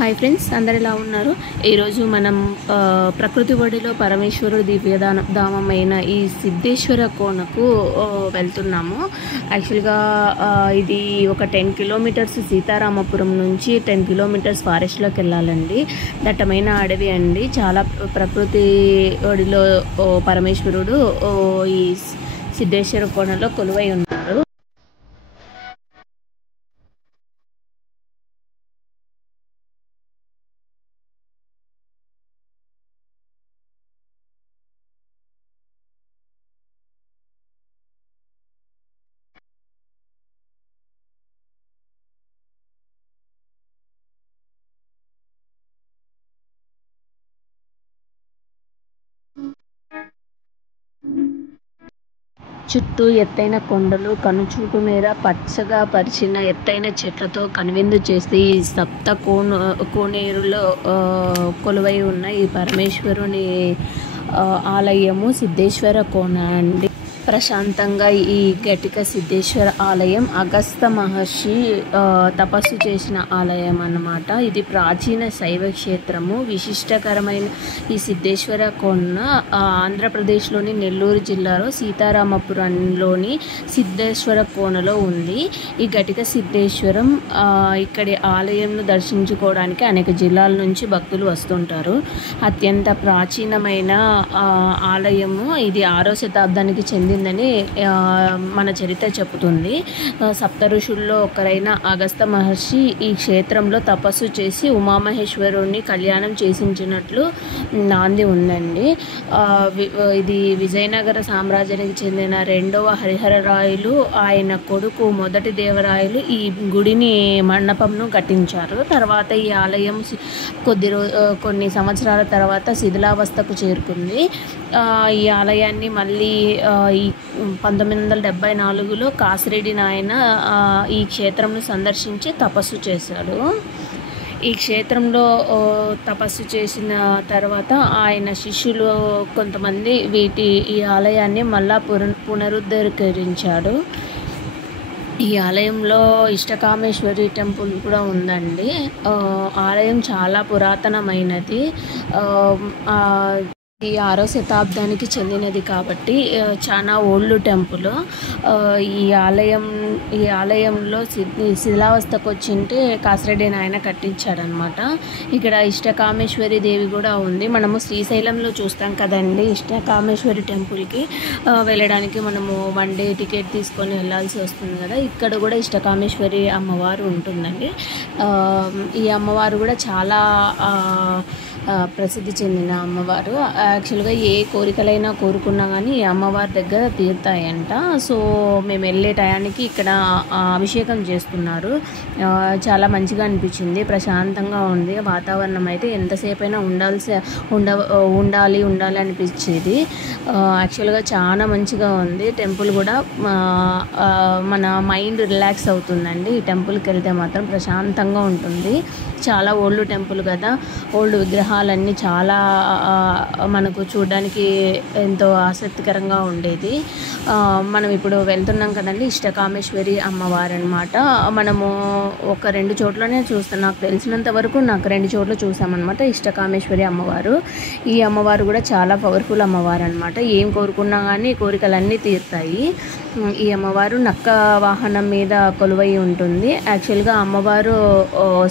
Hi friends, అందరు ఎలా ఉన్నారు? ఈరోజు మనం ప్రకృతి ఒడిలో పరమేశ్వరుడు దివ్యధామమైన ఈ సిద్ధేశ్వర కోనకు వెళ్తున్నాము. యాక్చువల్గా ఇది ఒక 10 కిలోమీటర్స్ సీతారామపురం నుంచి 10 కిలోమీటర్స్ ఫారెస్ట్లోకి వెళ్ళాలండి. దట్టమైన అడవి అండి. చాలా ప్రకృతి ఒడిలో పరమేశ్వరుడు ఈ సిద్ధేశ్వర కోనలో కొలువై ఉన్నారు. చుట్టూ ఎత్తైన కొండలు, కనుచూపు మేర పచ్చగా పరిచిన ఎత్తైన చెట్లతో కనువిందు చేస్తే ఈ సప్త కోనేరులో కొలువై ఉన్న ఈ పరమేశ్వరుని ఆలయము సిద్ధేశ్వర కోన అండి. ప్రశాంతంగా ఈ ఘటిక సిద్ధేశ్వర ఆలయం అగస్త్య మహర్షి తపస్సు చేసిన ఆలయం అన్నమాట. ఇది ప్రాచీన శైవ క్షేత్రము. విశిష్టకరమైన ఈ సిద్ధేశ్వర కోన ఆంధ్రప్రదేశ్లోని నెల్లూరు జిల్లాలో సీతారామపురంలోని సిద్ధేశ్వర కోనలో ఉంది. ఈ ఘటిక సిద్ధేశ్వరం ఇక్కడి ఆలయంను దర్శించుకోవడానికి అనేక జిల్లాల నుంచి భక్తులు వస్తుంటారు. అత్యంత ప్రాచీనమైన ఆలయము. ఇది 6వ శతాబ్దానికి చెందిందని మన చరిత్ర చెబుతుంది. సప్త ఋషుల్లో ఒకరైన అగస్త్య మహర్షి ఈ క్షేత్రంలో తపస్సు చేసి ఉమామహేశ్వరుని కళ్యాణం చేసించినట్లు నాంది ఉందండి. ఇది విజయనగర సామ్రాజ్యానికి చెందిన 2వ హరిహరరాయలు, ఆయన కొడుకు మొదటి దేవరాయలు ఈ గుడిని మండపంను కట్టించారు. తర్వాత ఈ ఆలయం కొన్ని సంవత్సరాల తర్వాత శిథిలావస్థకు చేరుకుంది. ఈ ఆలయాన్ని మళ్ళీ ఈ 1974లో కాసిరెడ్డి నాయన ఈ క్షేత్రంను సందర్శించి తపస్సు చేశాడు. ఈ క్షేత్రంలో తపస్సు చేసిన తర్వాత ఆయన శిష్యులు కొంతమంది ఈ ఆలయాన్ని మళ్ళా పునరుద్ధరించాడు. ఈ ఆలయంలో ఇష్టకామేశ్వరి టెంపుల్ కూడా ఉందండి. ఆలయం చాలా పురాతనమైనది. ఈ 6వ శతాబ్దానికి చెందినది కాబట్టి చాలా ఓల్డ్ టెంపుల్. ఈ ఆలయంలో శిథిలావస్థకు వచ్చింటే కాసిరెడ్డి నాయన కట్టించాడనమాట. ఇక్కడ ఇష్టకామేశ్వరి దేవి కూడా ఉంది. మనము శ్రీశైలంలో చూస్తాం కదండి, ఇష్టకామేశ్వరి టెంపుల్కి వెళ్ళడానికి మనము 1 డే టికెట్ తీసుకొని వెళ్ళాల్సి వస్తుంది కదా. ఇక్కడ కూడా ఇష్టకామేశ్వరి అమ్మవారు ఉంటుందండి. ఈ అమ్మవారు కూడా చాలా ప్రసిద్ధి చెందిన అమ్మవారు. యాక్చువల్గా ఏ కోరికలైనా కోరుకున్నా కానీ ఈ అమ్మవారి దగ్గర తీరుతాయంట. సో మేము వెళ్ళే టయానికి ఇక్కడ అభిషేకం చేస్తున్నారు. చాలా మంచిగా అనిపించింది. ప్రశాంతంగా ఉంది వాతావరణం. అయితే ఎంతసేపు అయినా ఉండాలి అనిపించేది. యాక్చువల్గా చాలా మంచిగా ఉంది. టెంపుల్ కూడా మన మైండ్ రిలాక్స్ అవుతుందండి. ఈ టెంపుల్కి వెళ్తే మాత్రం ప్రశాంతంగా ఉంటుంది. చాలా ఓల్డ్ టెంపుల్ కదా. ఓల్డ్ విగ్రహాలన్నీ చాలా మనకు చూడడానికి ఎంతో ఆసక్తికరంగా ఉండేది. మనం ఇప్పుడు వెళ్తున్నాం కదండి, ఇష్టకామేశ్వరి అమ్మవారు అనమాట. మనము ఒక 2 చోట్లనే చూస్తాం. నాకు తెలిసినంత వరకు 2 చోట్ల చూసామన్నమాట ఇష్టకామేశ్వరి అమ్మవారు. ఈ అమ్మవారు కూడా చాలా పవర్ఫుల్ అమ్మవారు అనమాట. ఏం కోరుకున్నా కానీ కోరికలన్నీ తీరుతాయి. ఈ అమ్మవారు నక్క వాహనం మీద కొలువై ఉంటుంది. యాక్చువల్గా అమ్మవారు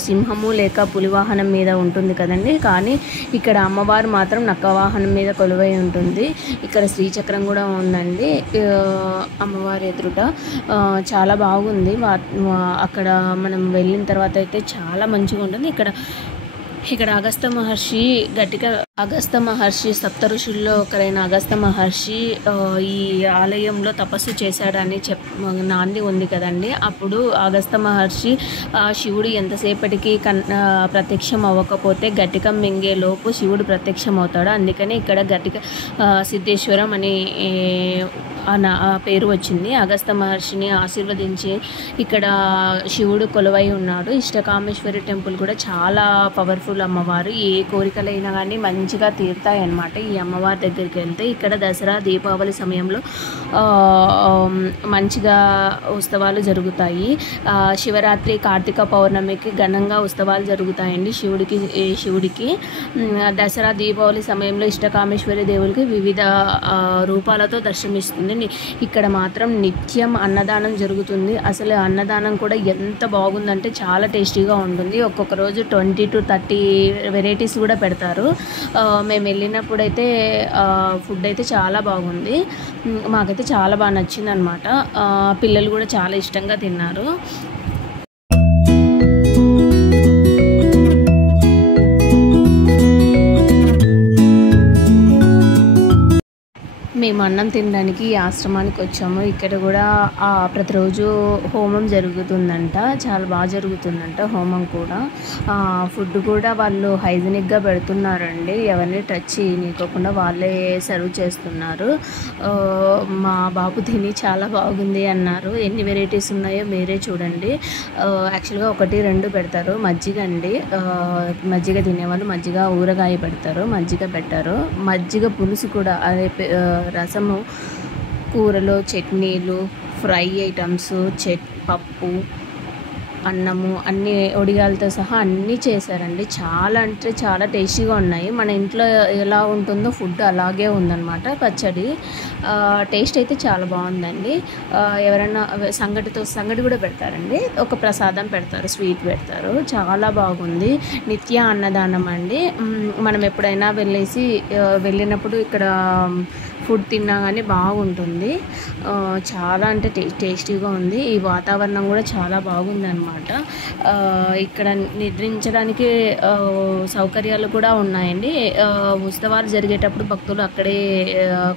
సింహము లేక పులి వాహనం మీద ఉంటుంది కదండి, కానీ ఇక్కడ అమ్మవారు మాత్రం నక్క వాహనం మీద కొలువై ఉంటుంది. ఇక్కడ శ్రీచక్రం కూడా ఉందండి అమ్మవారి ఎదురుట. చాలా బాగుంది. అక్కడ మనం వెళ్ళిన తర్వాత అయితే చాలా మంచిగా ఉంటుంది. ఇక్కడ అగస్త్య మహర్షి సప్త ఋషుల్లో ఒకరైన అగస్త్య మహర్షి ఈ ఆలయంలో తపస్సు చేశాడని నాంది ఉంది కదండి. అప్పుడు అగస్త్య మహర్షి శివుడు ఎంతసేపటికి ప్రత్యక్షం అవ్వకపోతే ఘటికం మింగే లోపు శివుడు ప్రత్యక్షం అవుతాడు. అందుకని ఇక్కడ ఘటిక సిద్ధేశ్వరం అని ఆ పేరు వచ్చింది. అగస్త్య మహర్షిని ఆశీర్వదించి ఇక్కడ శివుడు కొలువై ఉన్నాడు. ఇష్టకామేశ్వరి టెంపుల్ కూడా చాలా పవర్ఫుల్ అమ్మవారు. ఏ కోరికలైనా కానీ మంచిగా తీరుతాయి అన్నమాట ఈ అమ్మవారి దగ్గరికి వెళ్తే. ఇక్కడ దసరా దీపావళి సమయంలో మంచిగా ఉత్సవాలు జరుగుతాయి. శివరాత్రి కార్తీక పౌర్ణమికి ఘనంగా ఉత్సవాలు జరుగుతాయండి శివుడికి. దసరా దీపావళి సమయంలో ఇష్టకామేశ్వరి దేవుడికి వివిధ రూపాలతో దర్శనమిస్తుంది. ఇక్కడ మాత్రం నిత్యం అన్నదానం జరుగుతుంది. అసలు అన్నదానం కూడా ఎంత బాగుందంటే చాలా టేస్టీగా ఉంటుంది. ఒక్కొక్క రోజు 20 to 30 వెరైటీస్ కూడా పెడతారు. మేము వెళ్ళినప్పుడైతే ఫుడ్ అయితే చాలా బాగుంది. మాకైతే చాలా బాగా నచ్చింది అనమాట. పిల్లలు కూడా చాలా ఇష్టంగా తిన్నారు. మేము అన్నం తినడానికి ఈ ఆశ్రమానికి వచ్చాము. ఇక్కడ కూడా ప్రతిరోజు హోమం జరుగుతుందంట. చాలా బాగా జరుగుతుందంట హోమం కూడా. ఫుడ్ కూడా వాళ్ళు హైజీనిక్గా పెడుతున్నారండి. ఎవరిని టచ్ చేయనీయకుండా వాళ్ళే సర్వ్ చేస్తున్నారు. మా బాబు తిని చాలా బాగుంది అన్నారు. ఎన్ని వెరైటీస్ ఉన్నాయో మీరే చూడండి. యాక్చువల్గా 1, 2 పెడతారు. మజ్జిగ అండి, మజ్జిగ తినేవాళ్ళు మజ్జిగ ఊరగాయ పెడతారు, మజ్జిగ పెట్టారు. మజ్జిగ పులుసు కూడా, అదే రసము, కూరలు, చట్నీలు, ఫ్రై ఐటమ్స్, పప్పు, అన్నము, అన్ని ఒడియాలతో సహా అన్నీ చేశారండి. చాలా అంటే చాలా టేస్టీగా ఉన్నాయి. మన ఇంట్లో ఎలా ఉంటుందో ఫుడ్ అలాగే ఉందన్నమాట. పచ్చడి టేస్ట్ అయితే చాలా బాగుందండి. ఎవరైనా సంగటి కూడా పెడతారండి. ఒక ప్రసాదం పెడతారు, స్వీట్ పెడతారు. చాలా బాగుంది. నిత్య అన్నదానం అండి. మనం ఎప్పుడైనా వెళ్ళినప్పుడు ఇక్కడ ఫుడ్ తిన్నా కానీ బాగుంటుంది. చాలా అంటే టేస్టీగా ఉంది. ఈ వాతావరణం కూడా చాలా బాగుంది అనమాట. ఇక్కడ నిద్రించడానికి సౌకర్యాలు కూడా ఉన్నాయండి. ఉత్సవాలు జరిగేటప్పుడు భక్తులు అక్కడే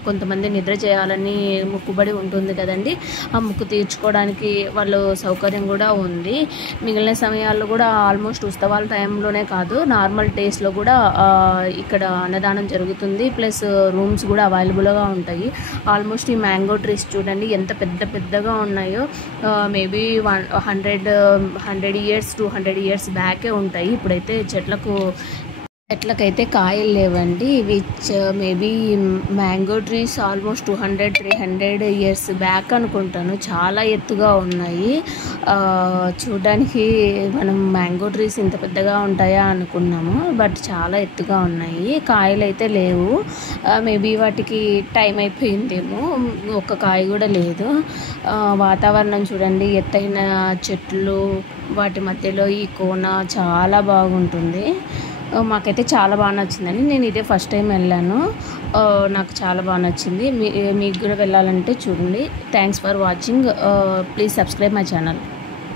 కొంతమంది నిద్ర చేయాలని మొక్కుబడి ఉంటుంది కదండి. ఆ మొక్కు తీర్చుకోవడానికి వాళ్ళు సౌకర్యం కూడా ఉంది. మిగిలిన సమయాల్లో కూడా ఆల్మోస్ట్ ఉత్సవాల టైంలోనే కాదు, నార్మల్ డేస్లో కూడా ఇక్కడ అన్నదానం జరుగుతుంది. ప్లస్ రూమ్స్ కూడా అవైలబుల్గా ఉంటాయి. ఆల్మోస్ట్ ఈ మ్యాంగో ట్రీస్ చూడండి ఎంత పెద్దగా ఉన్నాయో. మేబీ 100 years 200 years బ్యాకే ఉంటాయి. ఇప్పుడైతే చెట్లకైతే కాయలు లేవండి. Which maybe mango trees almost 200-300 years back అనుకుంటాను. చాలా ఎత్తుగా ఉన్నాయి. చూడడానికి మనం మ్యాంగో ట్రీస్ ఇంత పెద్దగా ఉంటాయా అనుకున్నాము, బట్ చాలా ఎత్తుగా ఉన్నాయి. కాయలు అయితే లేవు. మేబీ వాటికి టైం అయిపోయిందేమో. ఒక్క కాయ కూడా లేదు. వాతావరణం చూడండి, ఎత్తైన చెట్లు, వాటి మధ్యలో ఈ కోన చాలా బాగుంటుంది. మాకైతే చాలా బాగా నచ్చిందండి. నేను ఇదే ఫస్ట్ టైం వెళ్ళాను. నాకు చాలా బాగా నచ్చింది. మీకు కూడా వెళ్ళాలంటే చూడండి. Thanks for watching. Please subscribe my channel.